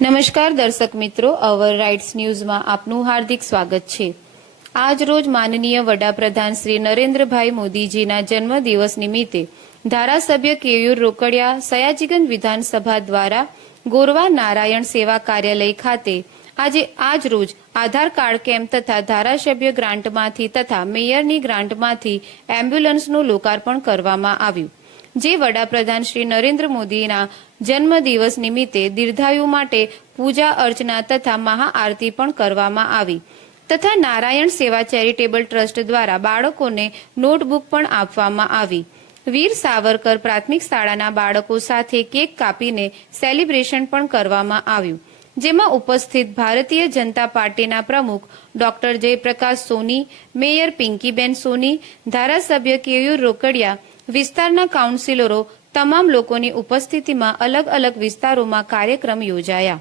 નમસ્કાર દર્શક મિત્રો, અવર રાઇટ્સ ન્યૂઝમાં આપનું હાર્દિક સ્વાગત છે। આજ રોજ માનનીય વડાપ્રધાન શ્રી નરેન્દ્રભાઈ મોદીજીના જન્મદિવસ નિમિત્તે ધારાસભ્ય કેયુર રોકડિયા સયાજીગંજ વિધાનસભા દ્વારા ગોરવા નારાયણ સેવા કાર્યાલય ખાતે આજ રોજ આધાર કાર્ડ કેમ્પ તથા ધારાસભ્ય ગ્રાન્ટમાંથી તથા મેયરની ગ્રાન્ટમાંથી એમ્બ્યુલન્સનું લોકાર્પણ કરવામાં આવ્યું, જે વડાપ્રધાન શ્રી નરેન્દ્ર મોદીના જન્મદિવસ નિમિત્તે દીર્ઘાયુ માટે પૂજા અર્ચના તથા મહાઆરતી પણ કરવામાં આવી તથા નારાયણ સેવા ચેરિટેબલ ટ્રસ્ટ દ્વારા બાળકોને નોટબુક પણ આપવામાં આવી। વીર સાવરકર પ્રાથમિક શાળાના બાળકો સાથે કેક કાપીને સેલિબ્રેશન પણ કરવામાં આવ્યું, જેમાં ઉપસ્થિત ભારતીય જનતા પાર્ટીના પ્રમુખ ડોક્ટર જયપ્રકાશ સોની, મેયર પિંકીબેન સોની, ધારાસભ્ય કેયુર રોકડિયા, વિસ્તારના કાઉન્સિલરો તમામ લોકોની ઉપસ્થિતિમાં અલગ અલગ વિસ્તારોમાં કાર્યક્રમ યોજાયા।